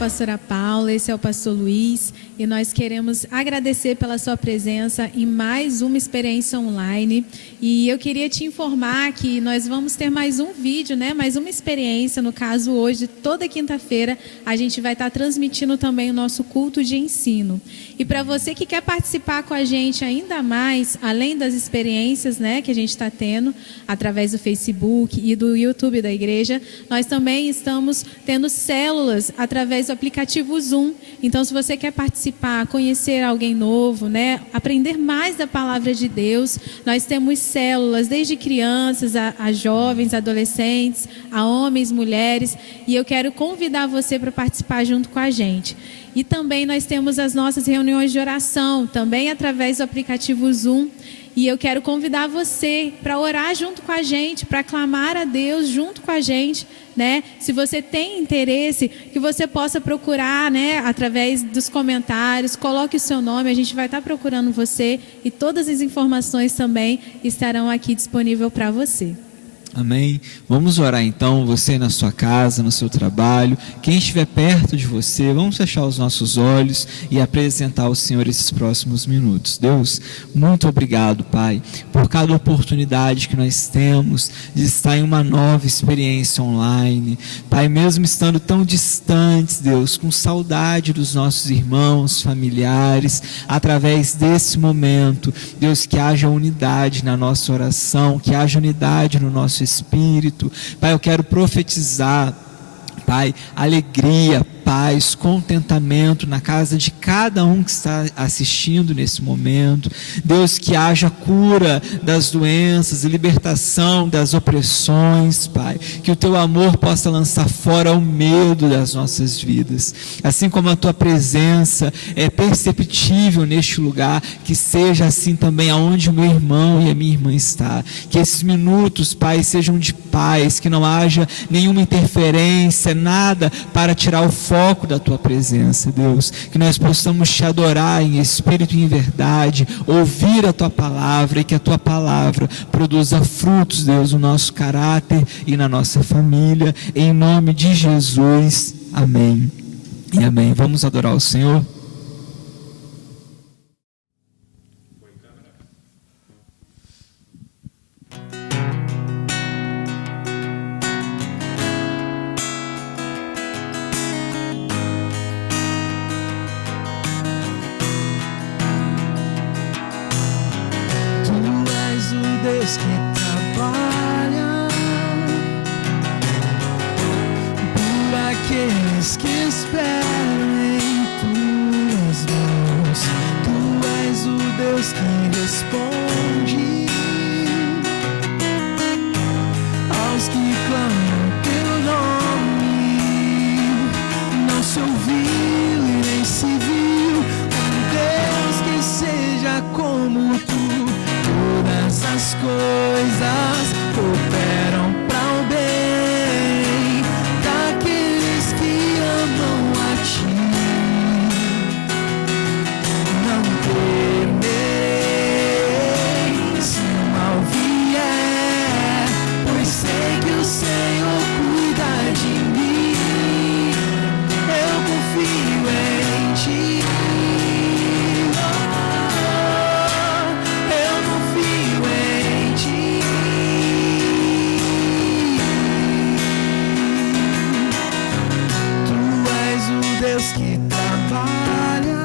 pastora Paula, esse é o pastor Luiz, e nós queremos agradecer pela sua presença em mais uma experiência online. E eu queria te informar que nós vamos ter mais um vídeo, né? Mais uma experiência, no caso hoje, toda quinta-feira, a gente vai estar transmitindo também o nosso culto de ensino. E para você que quer participar com a gente ainda mais, além das experiências, né, que a gente está tendo através do Facebook e do YouTube da igreja, nós também estamos tendo células através do aplicativo Zoom. Então, se você quer participar, conhecer alguém novo, né, aprender mais da palavra de Deus, nós temos células desde crianças a jovens, adolescentes, a homens, mulheres, e eu quero convidar você para participar junto com a gente. E também nós temos as nossas reuniões de oração, também através do aplicativo Zoom. E eu quero convidar você para orar junto com a gente, para clamar a Deus junto com a gente, né? Se você tem interesse, que você possa procurar, né, através dos comentários, coloque o seu nome, a gente vai estar procurando você e todas as informações também estarão aqui disponíveis para você. Amém? Vamos orar então, você na sua casa, no seu trabalho, quem estiver perto de você, vamos fechar os nossos olhos e apresentar ao Senhor esses próximos minutos. Deus, muito obrigado, Pai, por cada oportunidade que nós temos de estar em uma nova experiência online. Pai, mesmo estando tão distantes, Deus, com saudade dos nossos irmãos, familiares, através desse momento, Deus, que haja unidade na nossa oração, que haja unidade no nosso espírito. Pai, eu quero profetizar, Pai, alegria, paz, contentamento na casa de cada um que está assistindo nesse momento. Deus, que haja cura das doenças, libertação das opressões, Pai, que o Teu amor possa lançar fora o medo das nossas vidas, assim como a Tua presença é perceptível neste lugar, que seja assim também aonde o meu irmão e a minha irmã está, que esses minutos, Pai, sejam de paz, que não haja nenhuma interferência, nada para tirar o foco da Tua presença, Deus, que nós possamos Te adorar em espírito e em verdade, ouvir a Tua palavra e que a Tua palavra produza frutos, Deus, no nosso caráter e na nossa família, em nome de Jesus, amém e amém. Vamos adorar o Senhor. Deus que trabalha por aqueles que esperam em Tuas mãos. Tu és o Deus que responde aos que clamam Teu nome. Não se ouviu e nem se viu um Deus que seja como Tu. Todas as coisas cooperam para o bem daqueles que amam a Ti. Não temerei se o mal vier, pois sei que o Senhor cuida de mim. Eu confio em Ti. Deus que trabalha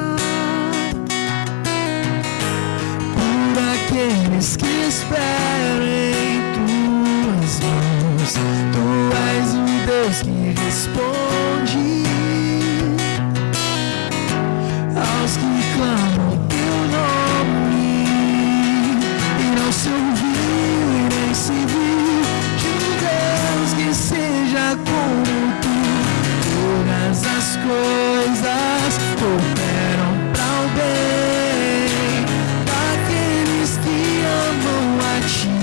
por aqueles que esperam em Tuas mãos. Tu és o Deus que responde aos que clamam Teu nome. E não se ouviu e nem se viu de um Deus que seja como Tu. Todas as coisas cooperam para o bem daqueles que amam a Ti.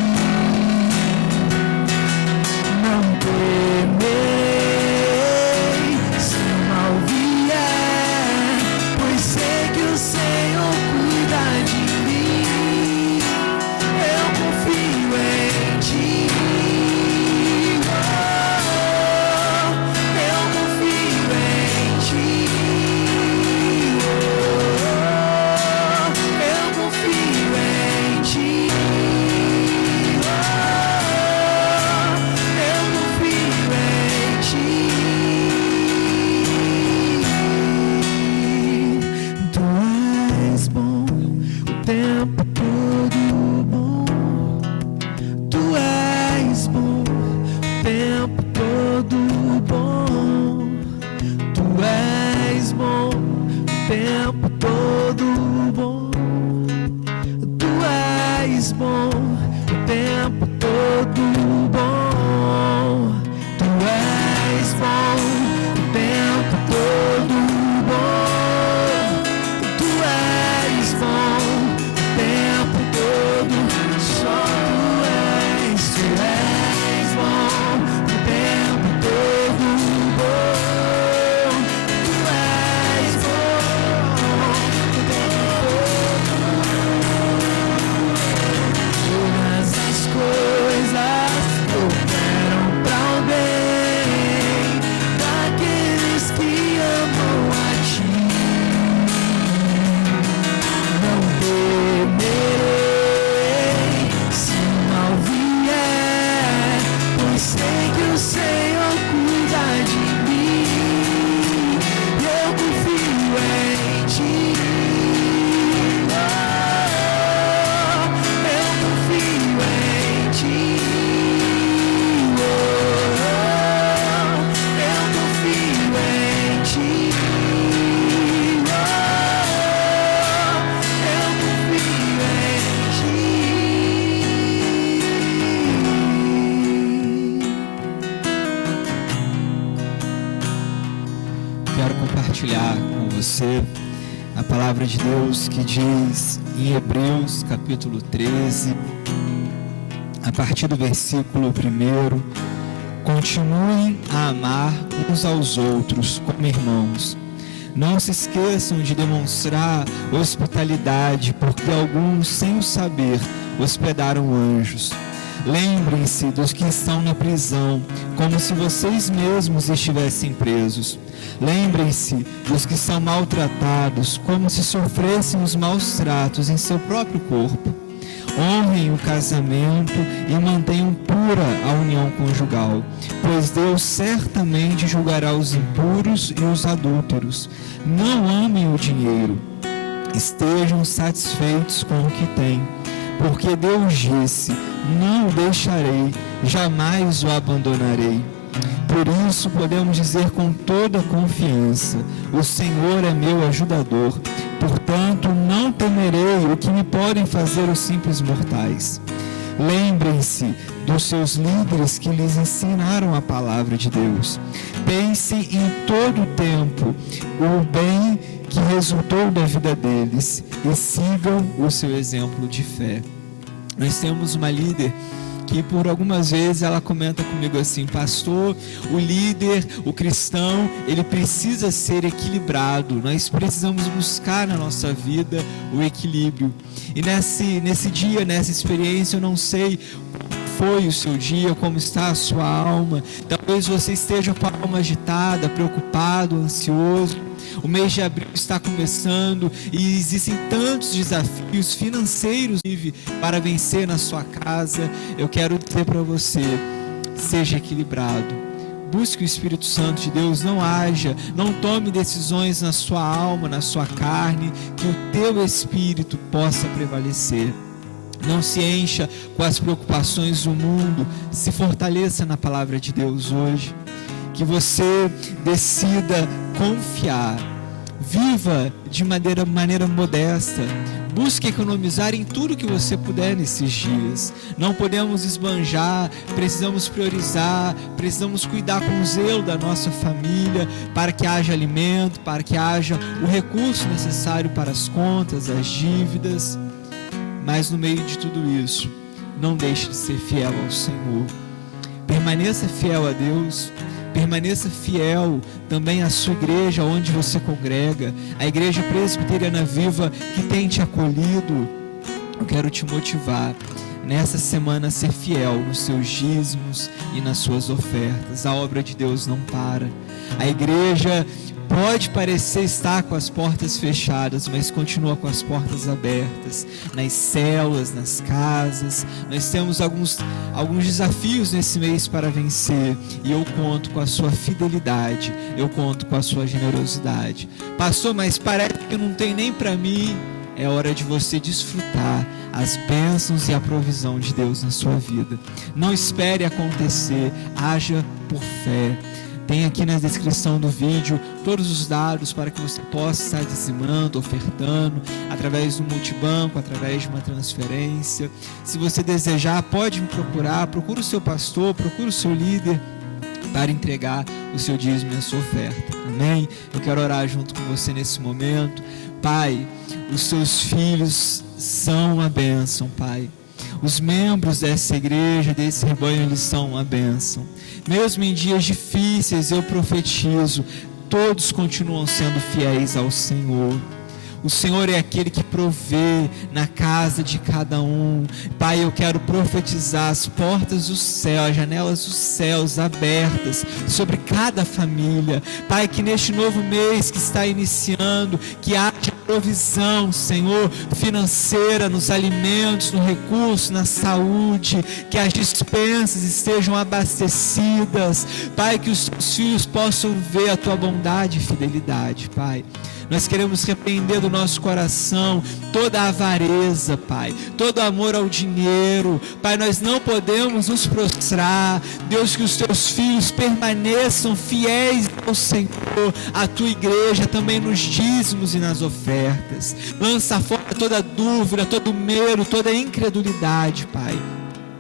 és bom, o tempo todo bom. Tu és bom, o tempo todo bom. Tu és bom, o tempo todo. Só tu és bom, o tempo todo bom. Tu és bom, o tempo todo. Todas as coisas cooperam para o bem daqueles que amam a ti. Não temerei se o mal vier, pois sei que o Senhor cuida de mim. Eu confio em ti. Eu confio em ti. Eu confio em ti. Eu confio em ti. Quero compartilhar com você a palavra de Deus que diz em Hebreus capítulo 13, a partir do versículo 1: continuem a amar uns aos outros como irmãos. Não se esqueçam de demonstrar hospitalidade, porque alguns, sem o saber, hospedaram anjos. Lembrem-se dos que estão na prisão, como se vocês mesmos estivessem presos. Lembrem-se dos que são maltratados, como se sofressem os maus tratos em seu próprio corpo. Honrem o casamento e mantenham pura a união conjugal, pois Deus certamente julgará os impuros e os adúlteros. Não amem o dinheiro, estejam satisfeitos com o que têm, porque Deus disse: não o deixarei, jamais o abandonarei. Por isso podemos dizer com toda confiança: o Senhor é meu ajudador, portanto não temerei o que me podem fazer os simples mortais. Lembrem-se dos seus líderes que lhes ensinaram a palavra de Deus. Pensem em todo o tempo o bem que resultou da vida deles e sigam o seu exemplo de fé. Nós temos uma líder que por algumas vezes ela comenta comigo assim: pastor, o líder, o cristão, ele precisa ser equilibrado. Nós precisamos buscar na nossa vida o equilíbrio. E nesse dia, nessa experiência, eu não sei foi o seu dia, como está a sua alma. Talvez você esteja com a alma agitada, preocupado, ansioso. O mês de abril está começando e existem tantos desafios financeiros para vencer na sua casa. Eu quero dizer para você: seja equilibrado. Busque o Espírito Santo de Deus, não tome decisões na sua alma, na sua carne, que o teu espírito possa prevalecer. Não se encha com as preocupações do mundo, se fortaleça na palavra de Deus hoje. Que você decida confiar, viva de maneira modesta, busque economizar em tudo que você puder nesses dias. Não podemos esbanjar, precisamos priorizar, precisamos cuidar com zelo da nossa família, para que haja alimento, para que haja o recurso necessário para as contas, as dívidas. Mas no meio de tudo isso, não deixe de ser fiel ao Senhor. Permaneça fiel a Deus. Permaneça fiel também à sua igreja, onde você congrega, a Igreja Presbiteriana Viva que tem te acolhido. Eu quero te motivar nessa semana a ser fiel nos seus dízimos e nas suas ofertas. A obra de Deus não para. A igreja pode parecer estar com as portas fechadas, mas continua com as portas abertas, nas células, nas casas. Nós temos alguns desafios nesse mês para vencer, e eu conto com a sua fidelidade, eu conto com a sua generosidade. Pastor, mas parece que não tem nem para mim. É hora de você desfrutar as bênçãos e a provisão de Deus na sua vida. Não espere acontecer, haja por fé. Tem aqui na descrição do vídeo todos os dados para que você possa estar dizimando, ofertando, através do multibanco, através de uma transferência. Se você desejar, pode me procurar, procura o seu pastor, procura o seu líder para entregar o seu dízimo e a sua oferta. Amém? Eu quero orar junto com você nesse momento. Pai, os seus filhos são uma bênção, Pai. Os membros dessa igreja, desse rebanho, eles são uma bênção. Mesmo em dias difíceis, eu profetizo, todos continuam sendo fiéis ao Senhor. O Senhor é aquele que provê na casa de cada um. Pai, eu quero profetizar as portas do céu, as janelas dos céus abertas sobre cada família. Pai, que neste novo mês que está iniciando, que haja provisão, Senhor, financeira, nos alimentos, no recurso, na saúde, que as despensas estejam abastecidas. Pai, que os teus filhos possam ver a tua bondade e fidelidade, Pai. Nós queremos repreender do nosso coração toda a avareza, Pai, todo amor ao dinheiro. Pai, nós não podemos nos prostrar. Deus, que os teus filhos permaneçam fiéis ao Senhor, à tua igreja, também nos dízimos e nas ofertas. Lança fora toda dúvida, todo medo, toda incredulidade, Pai.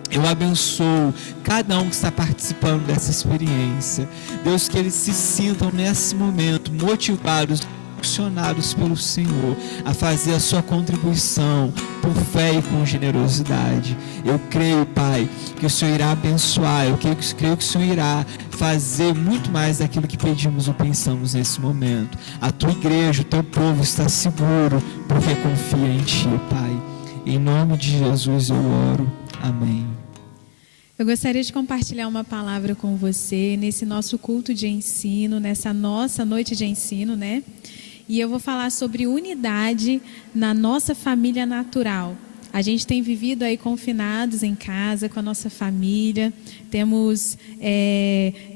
Eu abençoo cada um que está participando dessa experiência. Deus, que eles se sintam nesse momento motivados, impulsionados pelo Senhor a fazer a sua contribuição por fé e com generosidade. Eu creio, Pai, que o Senhor irá abençoar. Eu creio que o Senhor irá fazer muito mais daquilo que pedimos ou pensamos nesse momento. A tua igreja, o teu povo está seguro porque confia em ti, Pai. Em nome de Jesus eu oro. Amém. Eu gostaria de compartilhar uma palavra com você nesse nosso culto de ensino, nessa nossa noite de ensino, né? E eu vou falar sobre unidade na nossa família natural. A gente tem vivido aí confinados em casa com a nossa família, temos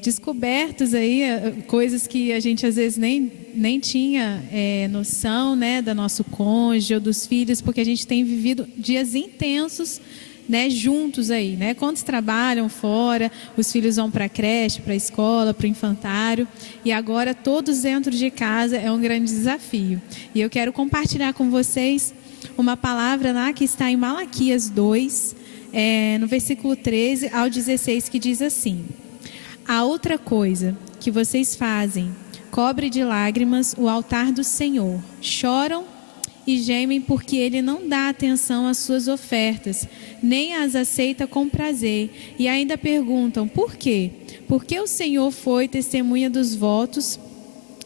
descobertos aí coisas que a gente às vezes nem tinha noção, né, do nosso cônjuge ou dos filhos, porque a gente tem vivido dias intensos, né, juntos aí, né? Quantos trabalham fora, os filhos vão para a creche, para a escola, para o infantário, e agora todos dentro de casa é um grande desafio. E eu quero compartilhar com vocês uma palavra lá que está em Malaquias 2, no versículo 13 ao 16, que diz assim: a outra coisa que vocês fazem cobre de lágrimas o altar do Senhor, choram e gemem porque Ele não dá atenção às suas ofertas, nem as aceita com prazer. E ainda perguntam, por quê? Porque o Senhor foi testemunha dos votos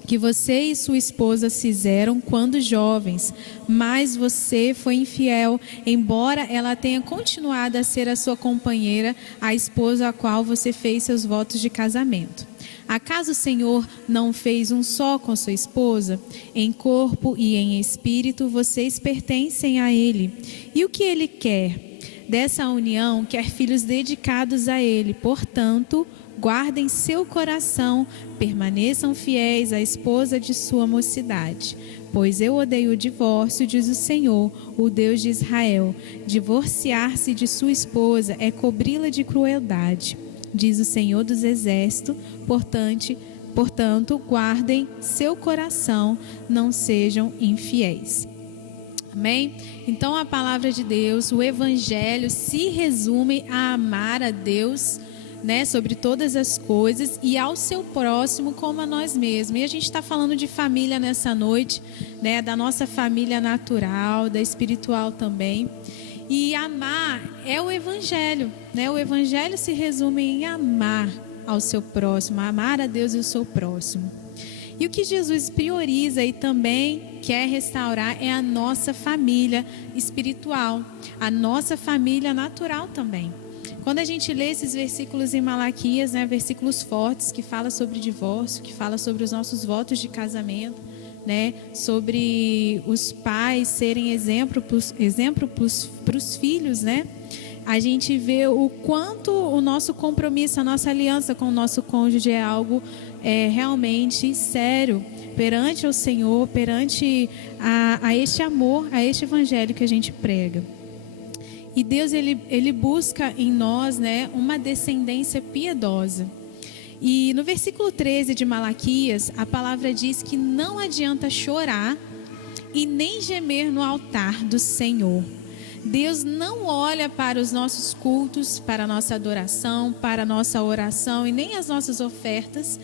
que você e sua esposa fizeram quando jovens, mas você foi infiel, embora ela tenha continuado a ser a sua companheira, a esposa a qual você fez seus votos de casamento. Acaso o Senhor não fez um só com sua esposa? Em corpo e em espírito vocês pertencem a Ele. E o que Ele quer? Dessa união quer filhos dedicados a Ele. Portanto, guardem seu coração, permaneçam fiéis à esposa de sua mocidade. Pois eu odeio o divórcio, diz o Senhor, o Deus de Israel. Divorciar-se de sua esposa é cobri-la de crueldade, diz o Senhor dos Exércitos. Portanto, guardem seu coração, não sejam infiéis. Amém? Então a palavra de Deus, o Evangelho se resume a amar a Deus, né, sobre todas as coisas, e ao seu próximo como a nós mesmos. E a gente está falando de família nessa noite, né, da nossa família natural, da espiritual também. E amar é o Evangelho, né? O Evangelho se resume em amar ao seu próximo, amar a Deus e o seu próximo. E o que Jesus prioriza e também quer restaurar é a nossa família espiritual, a nossa família natural também. Quando a gente lê esses versículos em Malaquias, né, versículos fortes que fala sobre divórcio, que fala sobre os nossos votos de casamento, né, sobre os pais serem exemplo para os filhos, né? A gente vê o quanto o nosso compromisso, a nossa aliança com o nosso cônjuge é algo realmente sério perante o Senhor, perante a este amor, a este evangelho que a gente prega. E Deus ele busca em nós, né, uma descendência piedosa. E no versículo 13 de Malaquias, a palavra diz que não adianta chorar e nem gemer no altar do Senhor. Deus não olha para os nossos cultos, para a nossa adoração, para a nossa oração e nem as nossas ofertas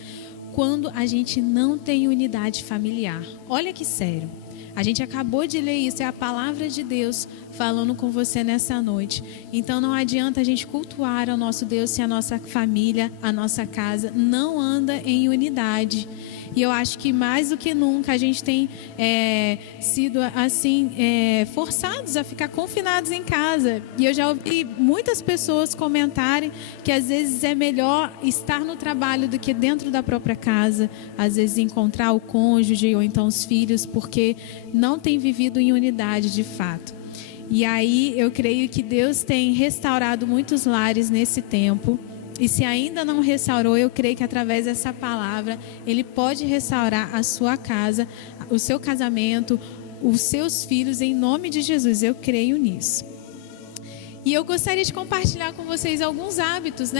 quando a gente não tem unidade familiar. Olha que sério. A gente acabou de ler isso, é a palavra de Deus falando com você nessa noite. Então não adianta a gente cultuar ao nosso Deus se a nossa família, a nossa casa não anda em unidade. E eu acho que mais do que nunca a gente tem sido assim forçados a ficar confinados em casa. E eu já ouvi muitas pessoas comentarem que às vezes é melhor estar no trabalho do que dentro da própria casa. Às vezes encontrar o cônjuge ou então os filhos, porque não tem vivido em unidade de fato. E aí eu creio que Deus tem restaurado muitos lares nesse tempo. E se ainda não restaurou, eu creio que através dessa palavra, Ele pode restaurar a sua casa, o seu casamento, os seus filhos, em nome de Jesus. Eu creio nisso. E eu gostaria de compartilhar com vocês alguns hábitos,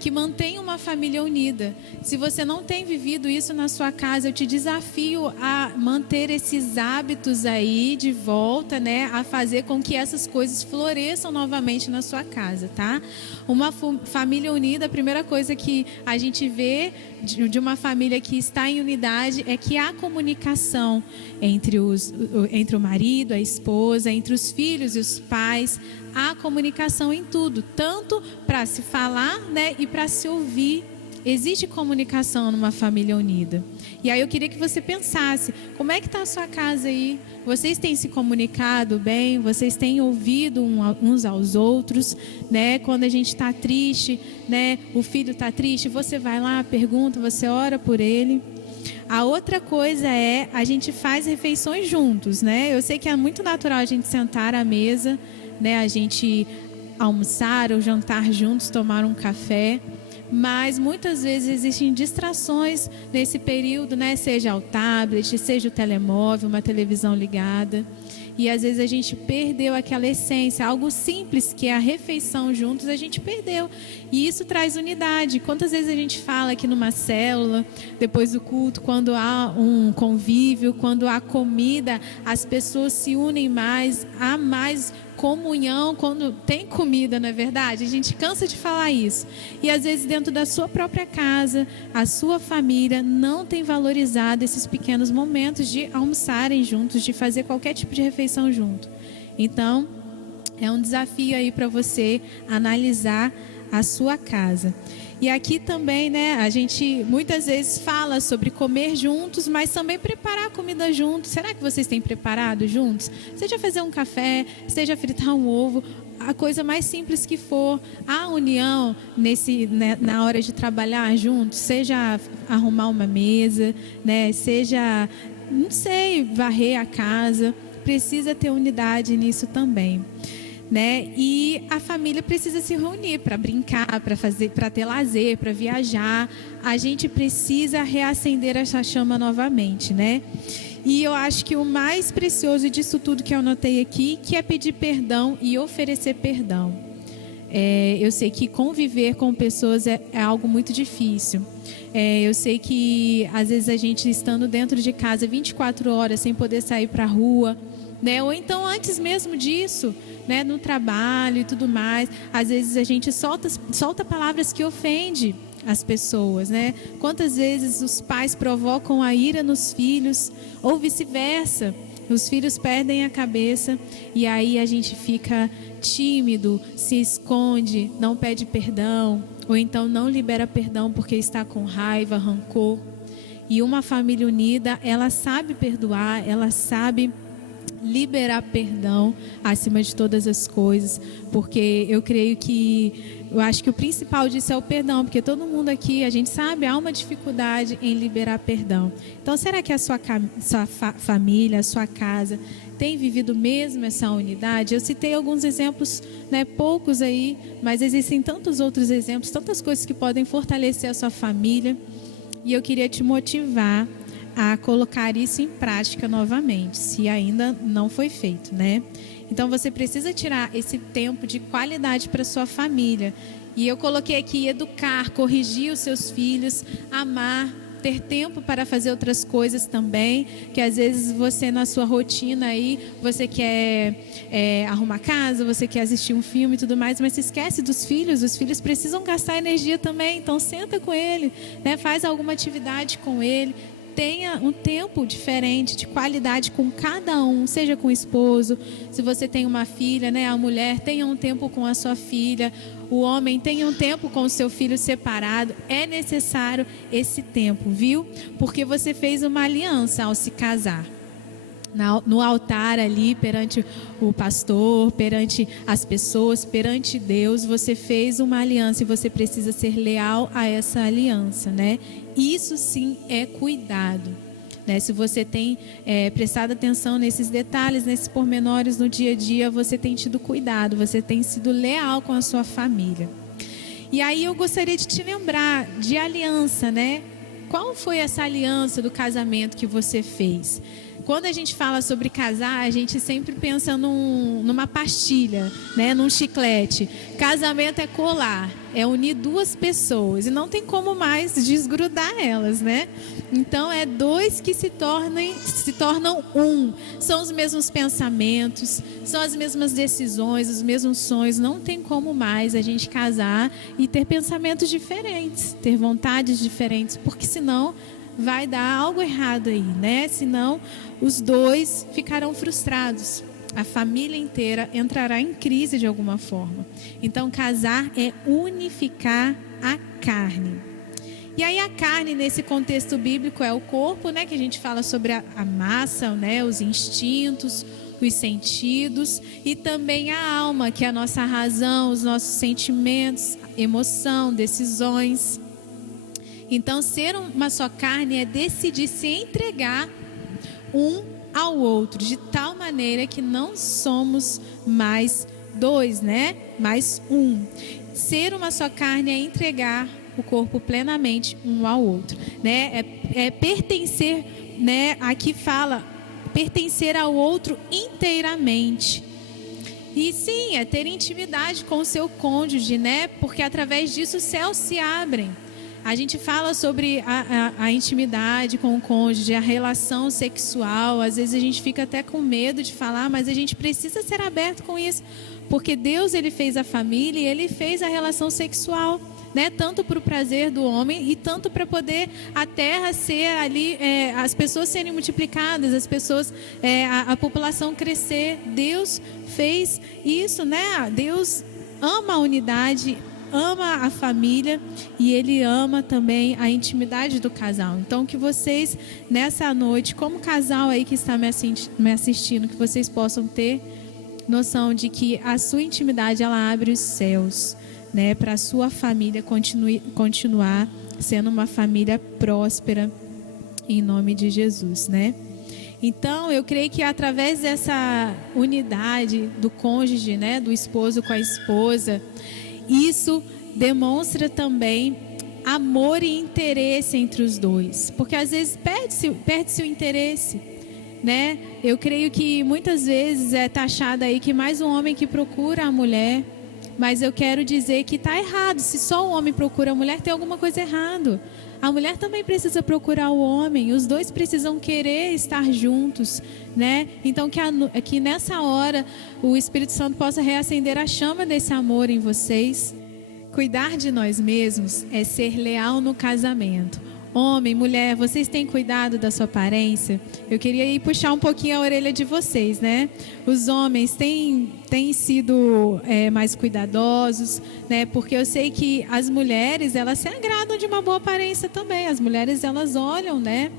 que mantêm uma família unida. Se você não tem vivido isso na sua casa, eu te desafio a manter esses hábitos aí de volta, a fazer com que essas coisas floresçam novamente na sua casa, tá? Uma família unida, a primeira coisa que a gente vê de uma família que está em unidade é que há comunicação entre o marido, a esposa, entre os filhos e os pais. Há comunicação em tudo, tanto para se falar, e para se ouvir. Existe comunicação numa família unida. E aí eu queria que você pensasse, como é que está a sua casa aí? Vocês têm se comunicado bem? Vocês têm ouvido uns aos outros? Quando a gente está triste, o filho está triste, você vai lá, pergunta, você ora por ele. A outra coisa é, a gente faz refeições juntos, Eu sei que é muito natural a gente sentar à mesa, a gente almoçar ou jantar juntos, tomar um café, mas muitas vezes existem distrações nesse período, seja o tablet, seja o telemóvel, uma televisão ligada, e às vezes a gente perdeu aquela essência, algo simples que é a refeição juntos, a gente perdeu, e isso traz unidade. Quantas vezes a gente fala aqui numa célula, depois do culto, quando há um convívio, quando há comida, as pessoas se unem mais, há mais comunhão quando tem comida, não é verdade? A gente cansa de falar isso. E às vezes dentro da sua própria casa, a sua família não tem valorizado esses pequenos momentos de almoçarem juntos, de fazer qualquer tipo de refeição junto. Então, é um desafio aí para você analisar a sua casa. E aqui também, a gente muitas vezes fala sobre comer juntos, mas também preparar comida juntos. Será que vocês têm preparado juntos? Seja fazer um café, seja fritar um ovo, a coisa mais simples que for. A união na hora de trabalhar juntos, seja arrumar uma mesa, seja, não sei, varrer a casa. Precisa ter unidade nisso também. E a família precisa se reunir para brincar, para ter lazer, para viajar. A gente precisa reacender essa chama novamente, E eu acho que o mais precioso disso tudo que eu anotei aqui, que é pedir perdão e oferecer perdão. Eu sei que conviver com pessoas é algo muito difícil. Eu sei que às vezes a gente estando dentro de casa 24 horas sem poder sair para a rua, ou então antes mesmo disso, no trabalho e tudo mais, às vezes a gente solta palavras que ofendem as pessoas, Quantas vezes os pais provocam a ira nos filhos ou vice-versa, os filhos perdem a cabeça e aí a gente fica tímido, se esconde, não pede perdão ou então não libera perdão porque está com raiva, rancor. E uma família unida, ela sabe perdoar, ela sabe liberar perdão acima de todas as coisas, porque eu acho que o principal disso é o perdão, porque todo mundo aqui, a gente sabe, há uma dificuldade em liberar perdão. Então, será que a sua família, a sua casa tem vivido mesmo essa unidade? Eu citei alguns exemplos, poucos aí, mas existem tantos outros exemplos, tantas coisas que podem fortalecer a sua família, e eu queria te motivar a colocar isso em prática novamente, se ainda não foi feito, Então você precisa tirar esse tempo de qualidade para sua família. E eu coloquei aqui educar, corrigir os seus filhos, amar, ter tempo para fazer outras coisas também, que às vezes você na sua rotina aí, você quer arrumar casa, você quer assistir um filme e tudo mais, mas se esquece dos filhos. Os filhos precisam gastar energia também, então senta com ele, né? Faz alguma atividade com ele. Tenha um tempo diferente, de qualidade com cada um, seja com o esposo, se você tem uma filha, né? A mulher tenha um tempo com a sua filha, o homem tenha um tempo com o seu filho separado. É necessário esse tempo, viu? Porque você fez uma aliança ao se casar. No altar ali, perante o pastor, perante as pessoas, perante Deus, você fez uma aliança e você precisa ser leal a essa aliança, né? Isso sim é cuidado, né? Se você tem prestado atenção nesses detalhes, nesses pormenores no dia a dia, você tem tido cuidado, você tem sido leal com a sua família. E aí eu gostaria de te lembrar de aliança, né? Qual foi essa aliança do casamento que você fez? Quando a gente fala sobre casar, a gente sempre pensa numa pastilha, né? Num chiclete. Casamento é colar, é unir duas pessoas e não tem como mais desgrudar elas, né? Então é dois que se tornam um. São os mesmos pensamentos, são as mesmas decisões, os mesmos sonhos. Não tem como mais a gente casar e ter pensamentos diferentes, ter vontades diferentes, porque senão vai dar algo errado aí, né? Senão os dois ficarão frustrados. A família inteira entrará em crise de alguma forma. Então, casar é unificar a carne. E aí a carne, nesse contexto bíblico, é o corpo, né? Que a gente fala sobre a massa, né? Os instintos, os sentidos, e também a alma, que é a nossa razão, os nossos sentimentos, emoção, decisões. Então, ser uma só carne é decidir se entregar um ao outro, de tal maneira que não somos mais dois, né? Mais um. Ser uma só carne é entregar o corpo plenamente um ao outro, né? É pertencer, né? Aqui fala pertencer ao outro inteiramente. E sim, é ter intimidade com o seu cônjuge, né? Porque através disso os céus se abrem. A gente fala sobre a intimidade com o cônjuge, a relação sexual. Às vezes a gente fica até com medo de falar, mas a gente precisa ser aberto com isso. Porque Deus, Ele fez a família e Ele fez a relação sexual, né? Tanto para o prazer do homem e tanto para poder a terra ser ali, as pessoas serem multiplicadas, as pessoas, a população crescer. Deus fez isso, né? Deus ama a unidade, ama a família e Ele ama também a intimidade do casal. Então, que vocês, nessa noite, como casal aí que está me assistindo, que vocês possam ter noção de que a sua intimidade, ela abre os céus, né? Para a sua família continuar sendo uma família próspera, em nome de Jesus, né? Então, eu creio que através dessa unidade do cônjuge, né? Do esposo com a esposa, isso demonstra também amor e interesse entre os dois, porque às vezes perde-se o interesse, né? Eu creio que muitas vezes é taxado aí que mais um homem que procura a mulher, mas eu quero dizer que está errado. Se só o homem procura a mulher, tem alguma coisa errada. A mulher também precisa procurar o homem, os dois precisam querer estar juntos, né? Então que nessa hora o Espírito Santo possa reacender a chama desse amor em vocês. Cuidar de nós mesmos é ser leal no casamento. Homem, mulher, vocês têm cuidado da sua aparência? Eu queria ir puxar um pouquinho a orelha de vocês, né? Os homens têm sido mais cuidadosos, né? Porque eu sei que as mulheres, elas se agradam de uma boa aparência também. As mulheres, elas olham, né?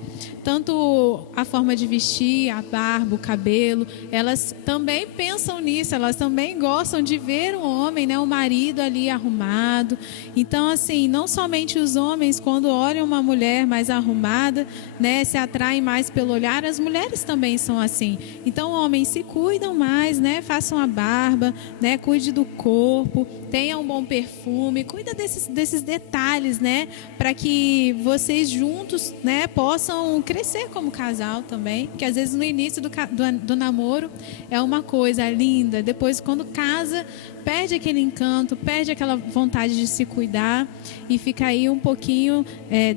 Tanto a forma de vestir, a barba, o cabelo, elas também pensam nisso, elas também gostam de ver o homem, né? O marido ali arrumado. Então, assim, não somente os homens, quando olham uma mulher, mulher mais arrumada, né, se atraem mais pelo olhar, as mulheres também são assim. Então, homens, se cuidam mais, né, façam a barba, né, cuide do corpo, tenha um bom perfume, cuida desses detalhes, né, para que vocês juntos, né, possam crescer como casal também, porque às vezes no início do namoro é uma coisa linda, depois quando casa, perde aquele encanto, perde aquela vontade de se cuidar e fica aí um pouquinho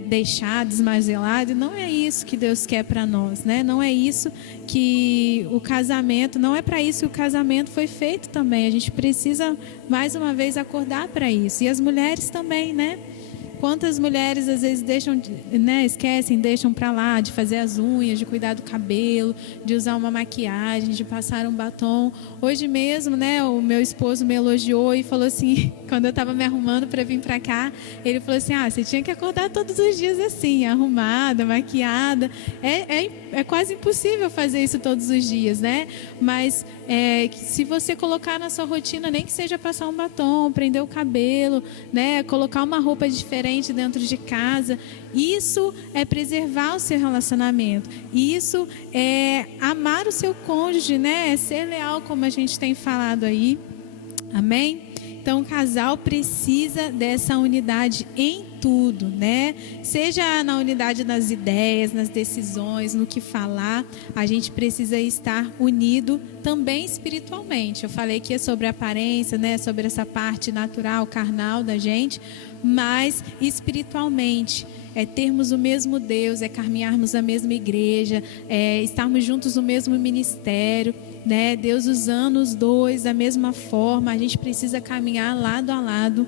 deixado, desmazelado. E não é isso que Deus quer para nós, né? Não é isso que o casamento, não é para isso que o casamento foi feito também. A gente precisa, mais uma vez, acordar para isso. E as mulheres também, né? Quantas mulheres às vezes deixam, né, esquecem, deixam para lá de fazer as unhas, de cuidar do cabelo, de usar uma maquiagem, de passar um batom. Hoje mesmo, né, o meu esposo me elogiou e falou assim, quando eu estava me arrumando para vir para cá, ele falou assim, você tinha que acordar todos os dias assim, arrumada, maquiada. É quase impossível fazer isso todos os dias, né? Mas se você colocar na sua rotina, nem que seja passar um batom, prender o cabelo, né, colocar uma roupa diferente dentro de casa, isso é preservar o seu relacionamento, isso é amar o seu cônjuge, né? É ser leal, como a gente tem falado aí, amém? Então o casal precisa dessa unidade em tudo, né? Seja na unidade das ideias, nas decisões, no que falar, a gente precisa estar unido também espiritualmente. Eu falei que é sobre a aparência, né? Sobre essa parte natural, carnal da gente, mas espiritualmente é termos o mesmo Deus, é caminharmos na mesma igreja, é estarmos juntos no mesmo ministério, né? Deus usando os dois da mesma forma. A gente precisa caminhar lado a lado,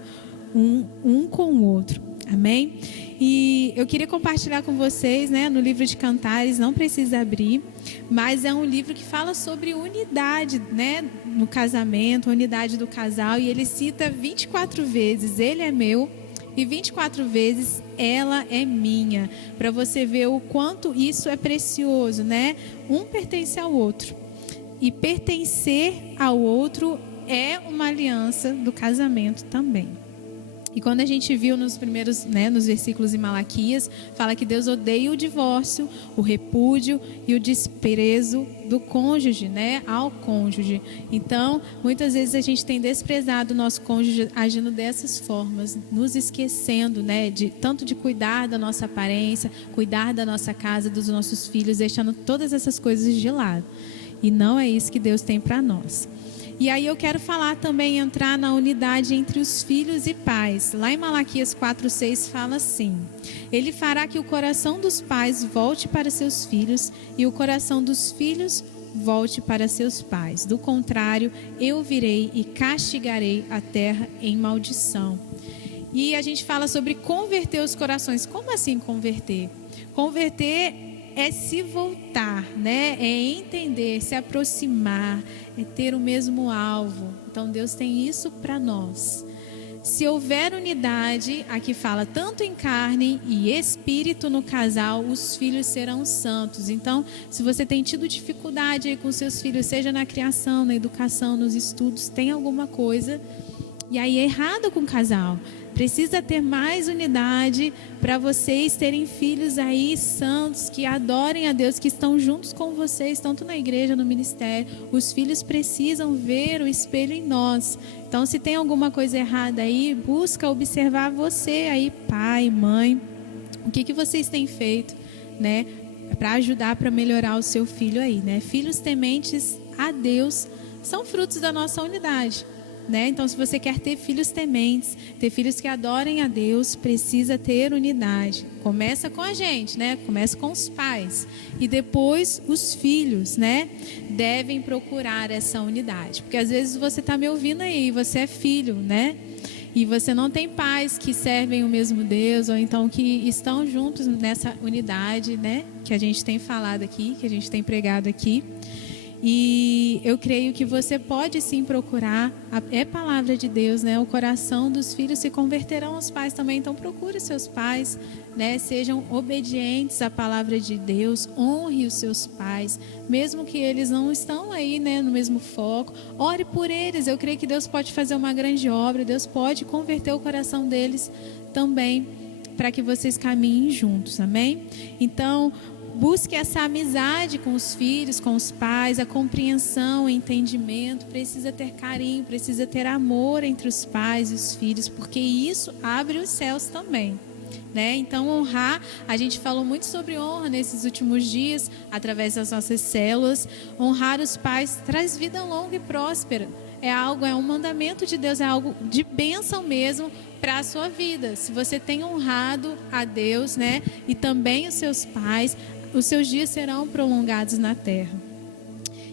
um com o outro. Amém? E eu queria compartilhar com vocês, né, no livro de Cantares, não precisa abrir, mas é um livro que fala sobre unidade, né, no casamento, unidade do casal, e ele cita 24 vezes, ele é meu, e 24 vezes ela é minha, para você ver o quanto isso é precioso, né? Um pertence ao outro, e pertencer ao outro é uma aliança do casamento também. E quando a gente viu nos primeiros, né, nos versículos em Malaquias, fala que Deus odeia o divórcio, o repúdio e o desprezo do cônjuge, né, ao cônjuge. Então, muitas vezes a gente tem desprezado o nosso cônjuge agindo dessas formas, nos esquecendo, né, tanto de cuidar da nossa aparência, cuidar da nossa casa, dos nossos filhos, deixando todas essas coisas de lado. E não é isso que Deus tem para nós. E aí eu quero falar também, entrar na unidade entre os filhos e pais. Lá em Malaquias 4:6 fala assim: Ele fará que o coração dos pais volte para seus filhos e o coração dos filhos volte para seus pais. Do contrário, eu virei e castigarei a terra em maldição. E a gente fala sobre converter os corações. Como assim converter? Converter é se voltar, né? É entender, se aproximar, é ter o mesmo alvo. Então Deus tem isso para nós. Se houver unidade, aqui fala tanto em carne e espírito no casal, os filhos serão santos. Então, se você tem tido dificuldade aí com seus filhos, seja na criação, na educação, nos estudos, tem alguma coisa e aí é errado com o casal. Precisa ter mais unidade para vocês terem filhos aí santos, que adorem a Deus, que estão juntos com vocês, tanto na igreja, no ministério. Os filhos precisam ver o espelho em nós. Então, se tem alguma coisa errada aí, busca observar você aí, pai, mãe. O que vocês têm feito, né, para ajudar, para melhorar o seu filho aí, né? Filhos tementes a Deus são frutos da nossa unidade. Né? Então, se você quer ter filhos tementes, ter filhos que adorem a Deus, precisa ter unidade. Começa com a gente, né? Começa com os pais. E depois os filhos, né, devem procurar essa unidade. Porque às vezes você está me ouvindo aí, você é filho, né? E você não tem pais que servem o mesmo Deus, ou então que estão juntos nessa unidade, né? Que a gente tem falado aqui, que a gente tem pregado aqui. E eu creio que você pode sim procurar, é palavra de Deus, né? O coração dos filhos se converterão aos pais também. Então procure seus pais, né? Sejam obedientes à palavra de Deus, honre os seus pais, mesmo que eles não estão aí, né, no mesmo foco. Ore por eles. Eu creio que Deus pode fazer uma grande obra, Deus pode converter o coração deles também. para que vocês caminhem juntos, amém? Então, busque essa amizade com os filhos, com os pais, a compreensão, o entendimento. Precisa ter carinho, precisa ter amor entre os pais e os filhos, porque isso abre os céus também, né? Então, honrar, a gente falou muito sobre honra nesses últimos dias, através das nossas células. Honrar os pais traz vida longa e próspera. É um mandamento de Deus, é algo de bênção mesmo para a sua vida. Se você tem honrado a Deus, né, e também os seus pais, os seus dias serão prolongados na terra.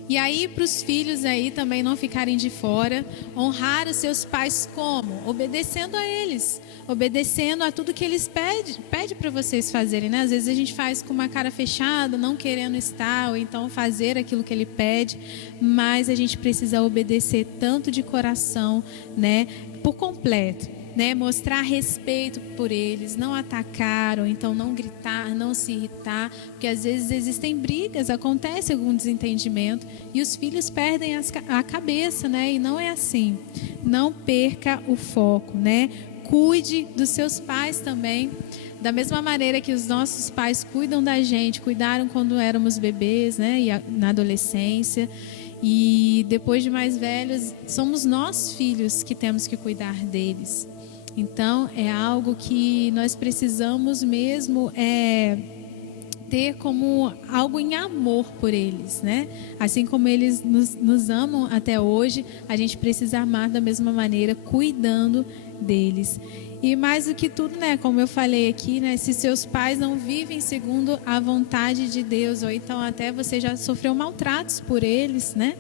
E aí, para os filhos aí também não ficarem de fora, honrar os seus pais como? Obedecendo a eles, obedecendo a tudo que eles pedem para vocês fazerem, né? Às vezes a gente faz com uma cara fechada, não querendo estar, ou então fazer aquilo que ele pede, mas a gente precisa obedecer tanto de coração, né? Por completo. Né, mostrar respeito por eles, não atacar, ou então não gritar, não se irritar, porque às vezes existem brigas, acontece algum desentendimento e os filhos perdem a cabeça, né? E não é assim. Não perca o foco, né? Cuide dos seus pais também, da mesma maneira que os nossos pais cuidam da gente, cuidaram quando éramos bebês, né? E na adolescência. E depois de mais velhos, somos nós filhos que temos que cuidar deles. Então, é algo que nós precisamos mesmo ter como algo em amor por eles, né? Assim como eles nos amam até hoje, a gente precisa amar da mesma maneira, cuidando deles. E mais do que tudo, né? Como eu falei aqui, né? Se seus pais não vivem segundo a vontade de Deus, ou então até você já sofreu maltratos por eles, né?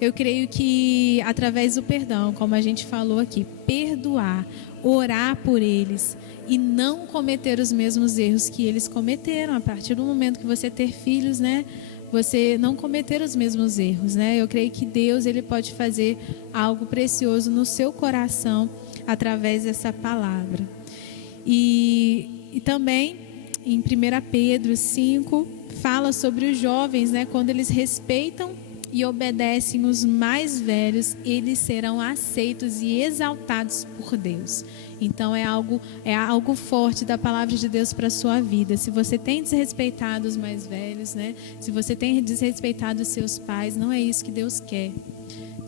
Eu creio que através do perdão, como a gente falou aqui, perdoar, orar por eles e não cometer os mesmos erros que eles cometeram. A partir do momento que você ter filhos, né, você não cometer os mesmos erros, né? Eu creio que Deus, ele pode fazer algo precioso no seu coração através dessa palavra. E também em 1 Pedro 5 fala sobre os jovens, né, quando eles respeitam e obedecem os mais velhos, eles serão aceitos e exaltados por Deus. Então é algo forte da palavra de Deus para a sua vida. Se você tem desrespeitado os mais velhos, né? Se você tem desrespeitado os seus pais, não é isso que Deus quer.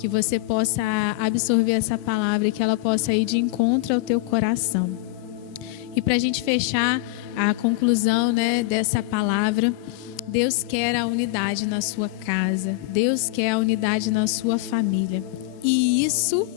Que você possa absorver essa palavra e que ela possa ir de encontro ao teu coração. E para a gente fechar a conclusão, né, dessa palavra, Deus quer a unidade na sua casa. Deus quer a unidade na sua família. E isso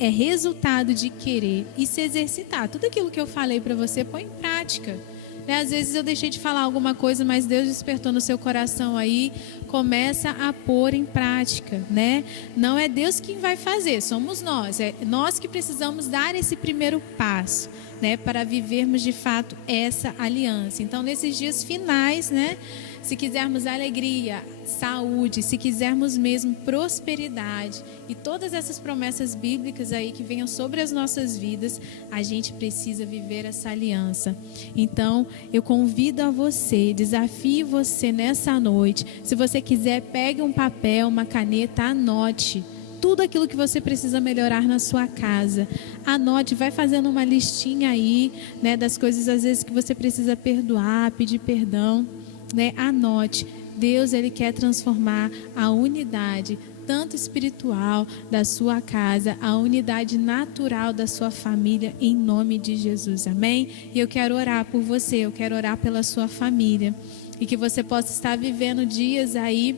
é resultado de querer e se exercitar. Tudo aquilo que eu falei para você, põe em prática. Né? Às vezes eu deixei de falar alguma coisa, mas Deus despertou no seu coração aí. Começa a pôr em prática, né? Não é Deus quem vai fazer, somos nós. É nós que precisamos dar esse primeiro passo, né? Para vivermos de fato essa aliança. Então, nesses dias finais, né? Se quisermos alegria, saúde, se quisermos mesmo prosperidade e todas essas promessas bíblicas aí que venham sobre as nossas vidas, a gente precisa viver essa aliança. Então, eu convido a você, desafio você nessa noite. Se você quiser, pegue um papel, uma caneta, anote tudo aquilo que você precisa melhorar na sua casa. Anote, vai fazendo uma listinha aí, né, das coisas às vezes que você precisa perdoar, pedir perdão. Né? Anote, Deus, ele quer transformar a unidade tanto espiritual da sua casa, a unidade natural da sua família, em nome de Jesus, amém? E eu quero orar por você, eu quero orar pela sua família e que você possa estar vivendo dias aí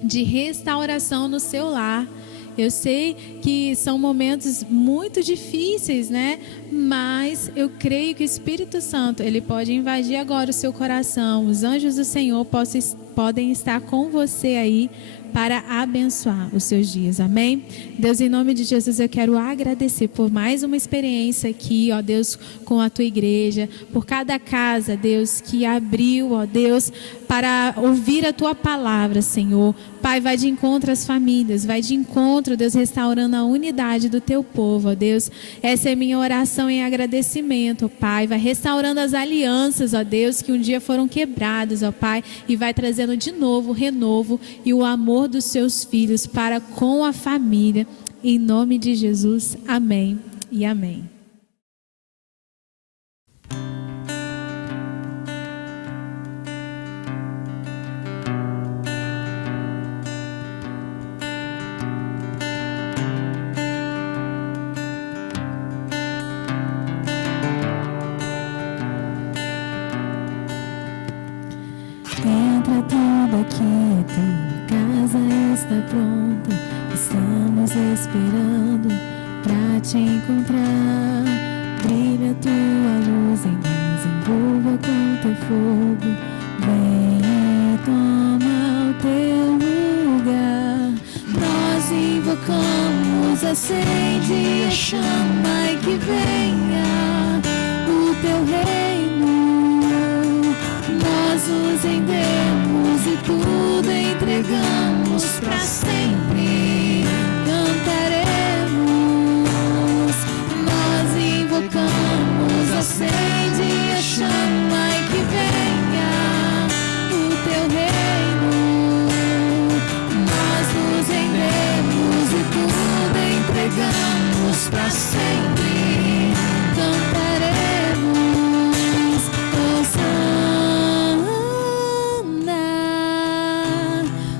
de restauração no seu lar. Eu sei que são momentos muito difíceis, né? Mas eu creio que o Espírito Santo, ele pode invadir agora o seu coração. Os anjos do Senhor podem estar com você aí para abençoar os seus dias, amém? Deus, em nome de Jesus, eu quero agradecer por mais uma experiência aqui, ó Deus, com a tua igreja, por cada casa, Deus, que abriu, ó Deus, para ouvir a tua palavra, Senhor. Pai, vai de encontro às famílias, vai de encontro, Deus, restaurando a unidade do teu povo, ó Deus. Essa é minha oração em agradecimento, ó Pai. Vai restaurando as alianças, ó Deus, que um dia foram quebradas, ó Pai, e vai trazendo de novo o renovo e o amor dos seus filhos para com a família. Em nome de Jesus, amém e amém. encontrar. Brilha a tua luz em nós, envolva com teu fogo. Vem e toma o teu lugar. Nós invocamos, acende a chama e que venha o teu reino. Nós nos rendemos e tudo entregamos para sempre. Cantaremos, nós invocamos, acende a chama e que venha o teu reino. Nós nos rendemos e tudo entregamos para sempre. Cantaremos,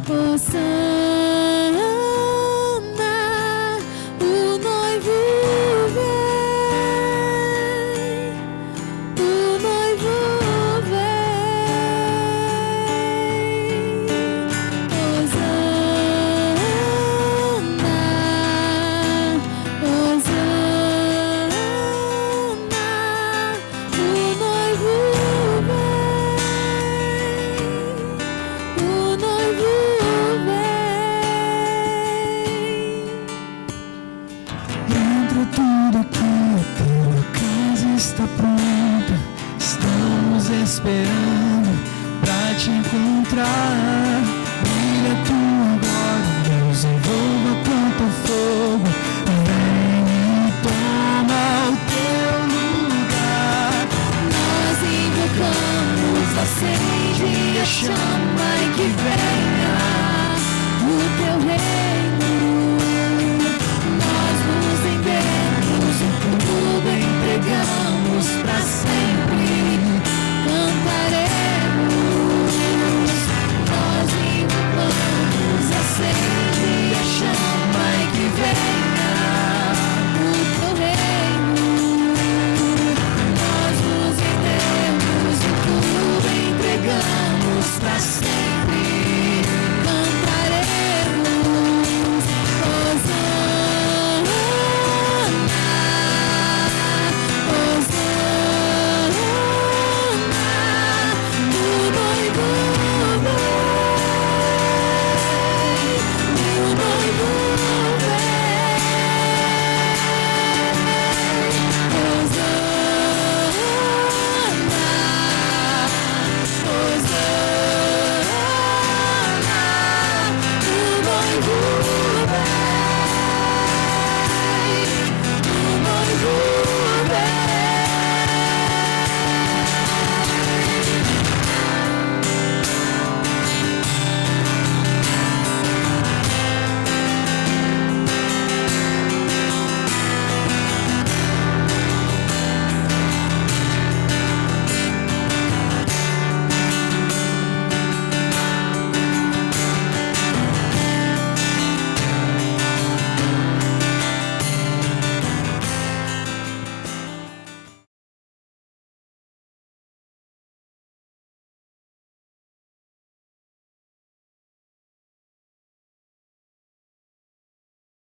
Hosana, o noivo vem, o noivo vem. Hosana, Hosana, o noivo vem, o noivo Entra tudo aqui, a tua casa está pronta.